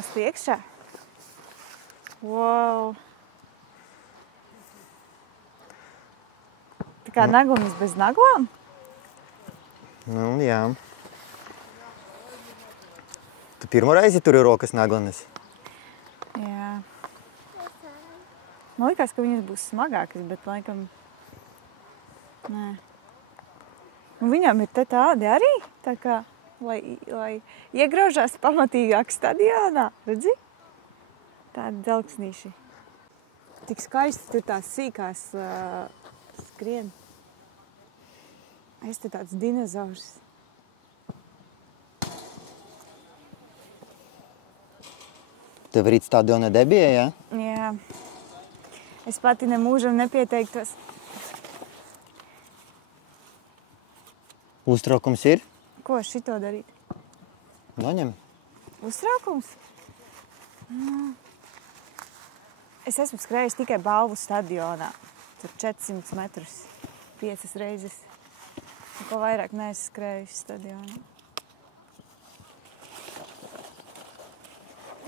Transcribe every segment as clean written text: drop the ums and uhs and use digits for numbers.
Kas te iekšā? Wow! Tā kā naglums bez naglām? Nu, jā. Tu pirmo reizi turi rokas naglanes? Jā. Man likās, ka viņas būs smagākas, bet laikam... Nē. Un viņām ir te tādi arī, tā kā, lai iegraužās pamatīgāk stadionā. Redzi? Tādi dzelksnīši. Tik skaisti tur tās sīkās skrien. Es te tāds dinozaurs. Tev rīt stadiona debija, jā? Jā. Es pati nemūžam nepieteiktos. Uztraukums ir? Ko šito darīt? Noņem. Uztraukums? Es esmu skrējis tikai Balvu stadionā. Tur 400 metrus, 5 reizes. Ko vairāk neesmu skrējis stadionā.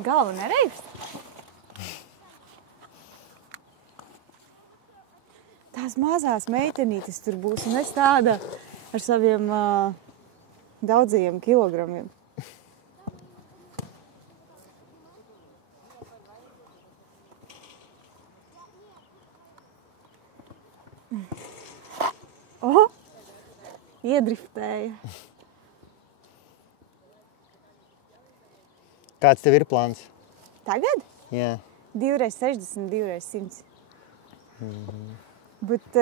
Galva nereibst? Tās mazās meitenītes tur būs, un es tāda ar saviem daudzajiem kilogramiem. Oho! Iedriftēja. Kāds tev ir plāns? Tagad? Jā. 2x60, 2x100. Bet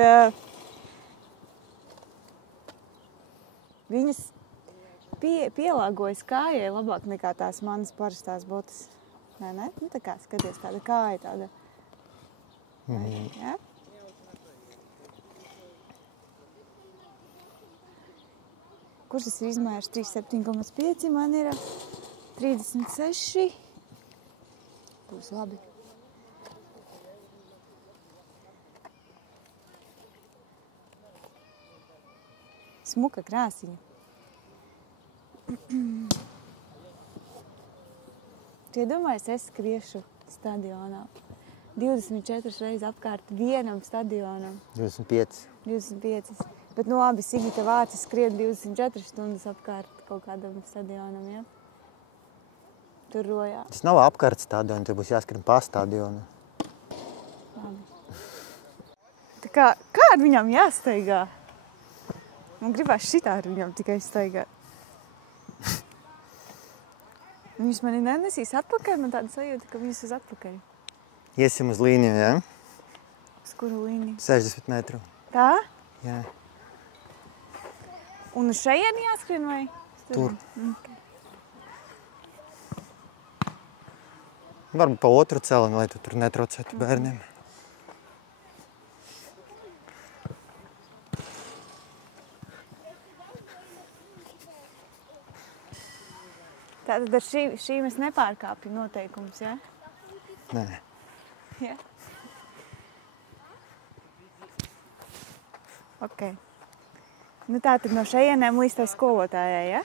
viņas pielāgojas kājai labāk nekā tās manas parastās botas. Vai ne? Nu tā kā skaties, tāda kāja tāda. Jā? Kurš tas ir izmērs? 37,5, man ir 36. Būs labi. Smuka krāsiņa. Tu iedomājies, es skriešu stadionā 24 reizes apkārt vienam stadionam. 25. 25. Bet nu labi, Sigita Vācis skrien 24 stundas apkārt kaut kādam stadionam, ja? Tur rojā. Tas nav apkārt stadionu, tev būs jāskrien pa stadionu. Labi. Tā kā ar viņām jāstaigā? Man gribās šitā ar viņām tikai staigāt. Viņas mani nenesīs atpakaļ, man tāda sajūta, ka viņas uz atpakaļ. Iesim uz līniju, jā? Uz kuru līniju? 60 metru. Tā? Jā. Un uz šejieni jāskrien vai? Tur. Okay. Varbūt pa otru celiņu, lai tu tur netraucētu bērniem. Tātad ar šīm es nepārkāpju noteikumus, ja? Nē. Ja? Ok. Nu tātad no šejienēm līdz tai skolotājai, ja?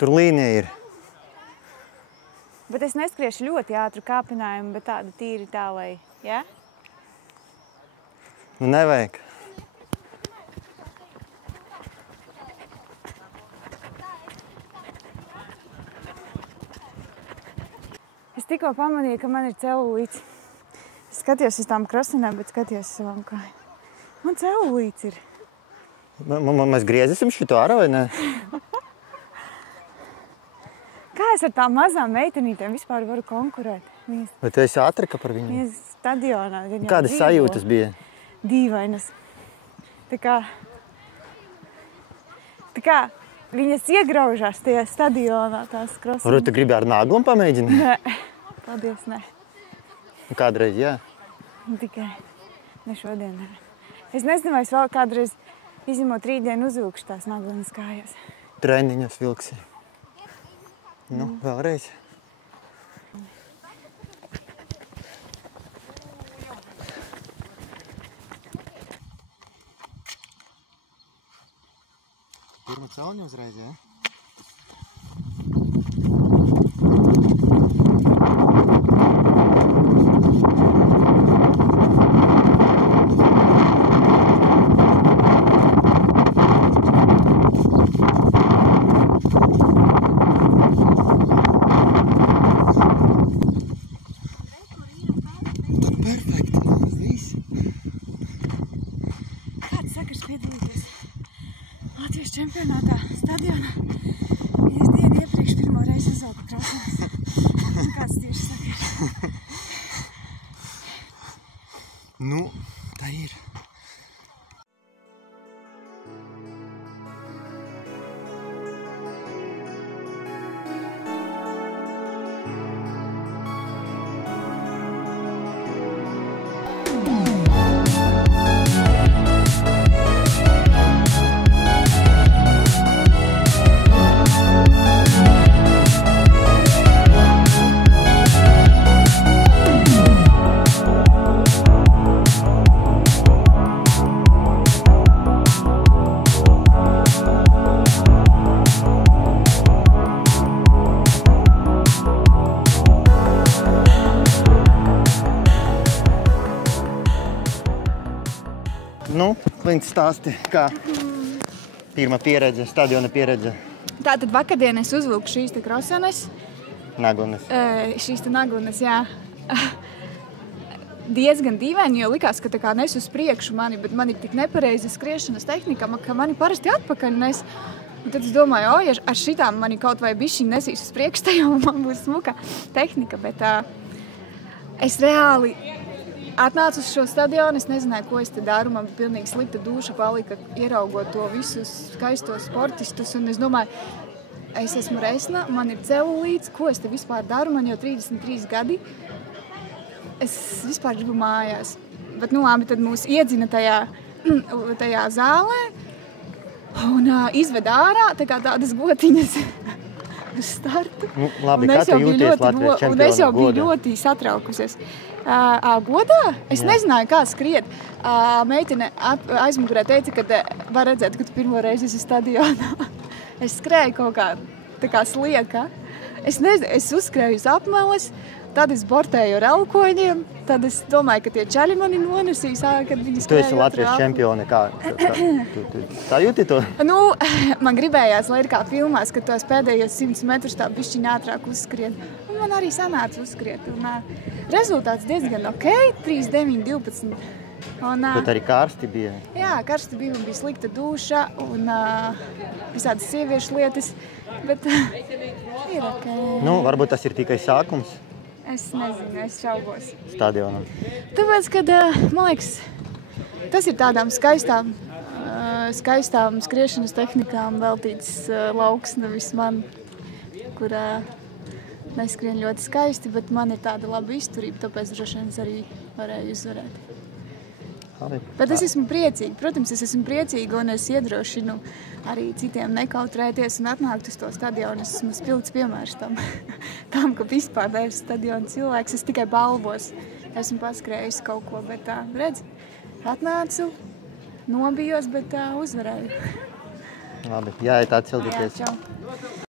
Tur līnija ir. Bet es neskriešu ļoti ātru kāpinājumu, bet tādu tīri tā, lai, ja? Nu, nevajag. Es tikko pamanīju, ka man ir celulīts. Es skatījos uz tām krasinēm, bet skatījos uz savām kājām. Man celulīts ir. Mēs griezīsim šito ārā, vai ne? Kā es ar tām mazām meitenītēm vispār varu konkurēt? Vai tu esi ātrāka par viņu? Viņas stadionā. Kādas sajūtas bija? Dīvainas. Tā kā viņas iegraužās tajā stadionā, tās krosiņas. Varbūt tu gribi ar nāglumu pamēģināt? Nē, paldies, nē. Kādreiz, jā? Tikai ne šodien. Es nezinu, vai es vēl kādreiz izņemot rītdienu uzvilkšu tās naglanas kājās. Treniņus vilksi. Nu, vēlreiz. Pirma celiņa uzreiz, jā? Perfekti, tas viss. Kāds sakars piedalīties Latvijas čempionātā stadionā? Ja es dienu iepriekš pirmo reizi uzvelku krāsnās. Kāds tieši sakars? Nu, tā ir. Nu, Klints stāsti, kā pirmā pieredze, stadiona pieredze. Tātad vakardien es uzvilku šīs te krosenes. Naglunes. Šīs te naglunes, jā. Diezgan dīvaini, jo likās, ka tā kā nes uz priekšu mani, bet man ir tik nepareiza skriešanas tehnika, ka mani parasti atpakaļ nes. Un tad es domāju, ja ar šitām mani kaut vai bišķiņ nesīs uz priekšu, tajā man būs smuka tehnika, bet es reāli atnācu uz šo stadionu, es nezināju, ko es te daru, man pilnīgi slikta duša palika, ieraugot to visus skaistos sportistus, un es domāju, es esmu resna, man ir celulīts, ko es te vispār daru, man jau 33 gadi, es vispār gribu mājās. Bet, nu labi, tad mūs iedzina tajā zālē un izved ārā, tā kā tādas gotiņas uz startu. Nu, labi, kā tu jūties Latvijas čempiona un es jau biju godā? ļoti satraukusies. Godā? Es nezināju, kā skriet. Meitene aizmugurē teica, ka var redzēt, ka tu pirmo reizi esi stadionā. Es skrēju kaut kā tā kā slieka. Es nezinu, es uzskrēju uz apmeles, tad es bortēju ar elkoņiem, tad es domāju, ka tie čaļi mani nonesīs, kad viņi Tu skrēja. esi Latvijas čempione, kā tā jūti to? Nu, man gribējās, lai ir kā filmās, ka tos pēdējos 100 metrus tā bišķiņ ātrāk uzskrien. Un man arī sanāca uzskriet. Un, rezultāts diezgan ok, 3:9:12. Bet arī karsti bija. Jā, karsti bija un bija slikta duša un visādas sieviešu lietas, bet ir ok. Nu, varbūt tas ir tikai sākums Es nezinu, es šaubos. stadionam. Tāpēc, kad, man liekas, tas ir tādām skaistām skriešanas tehnikām veltīts lauks, nevis man, kur neskrien ļoti skaisti, bet man ir tāda laba izturība, tāpēc droši vien es arī varēju uzvarēt. Labi. Bet es esmu priecīga. Protams, es esmu priecīga un es iedrošinu arī citiem nekautrēties un atnākt uz to stadionu. Es esmu spilgts piemērs tam, ka vispār neesmu stadiona cilvēks. Es tikai balvos. Esmu paskrējusi kaut ko, bet redz, atnācu, nobijos, bet uzvarēju. Labi, jāiet atcildīties. Jā, čau.